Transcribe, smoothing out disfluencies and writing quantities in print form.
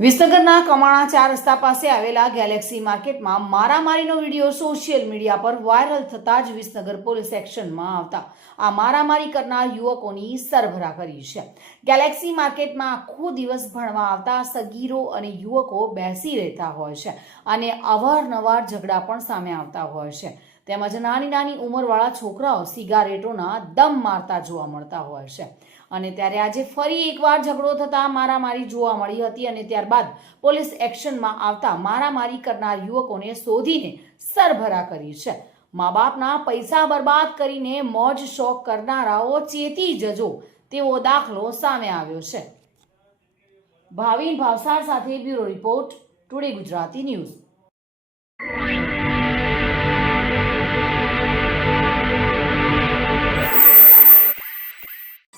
વિસનગરના કમાણા 4 રસ્તા પાસે આવેલા ગેલેક્સી માર્કેટમાં મારામારીનો વિડીયો સોશિયલ મીડિયા પર વાયરલ થતાં જ વિસનગર પોલીસ એક્શનમાં આવતા આ મારામારી કરનાર યુવકોની સરભરા કરી છે। ગેલેક્સી માર્કેટમાં આખો દિવસ ભણવા આવતા સગીરો અને યુવકો બેસી રહેતા હોય છે અને અવારનવાર ઝઘડા પણ સામે આવતા હોય છે। તેમજ નાની નાની ઉંમરવાળા છોકરાઓ સિગારેટોના દમ મારતા જોવા મળતા હોય છે અને ત્યારે આજે ફરી એકવાર ઝઘડો થતાં મારામારી જોવા મળી હતી અને ત્યારબાદ પોલીસ એક્શનમાં આવતા મારામારી કરનાર યુવકોને શોધીને સરભરા કરી છે। મા બાપના પૈસા બરબાદ કરીને મોજ શોખ કરનારાઓ ચેતી જજો તેવો દાખલો સામે આવ્યો છે। ભાવિન ભાવસાર સાથે bureau report, today Gujarati news.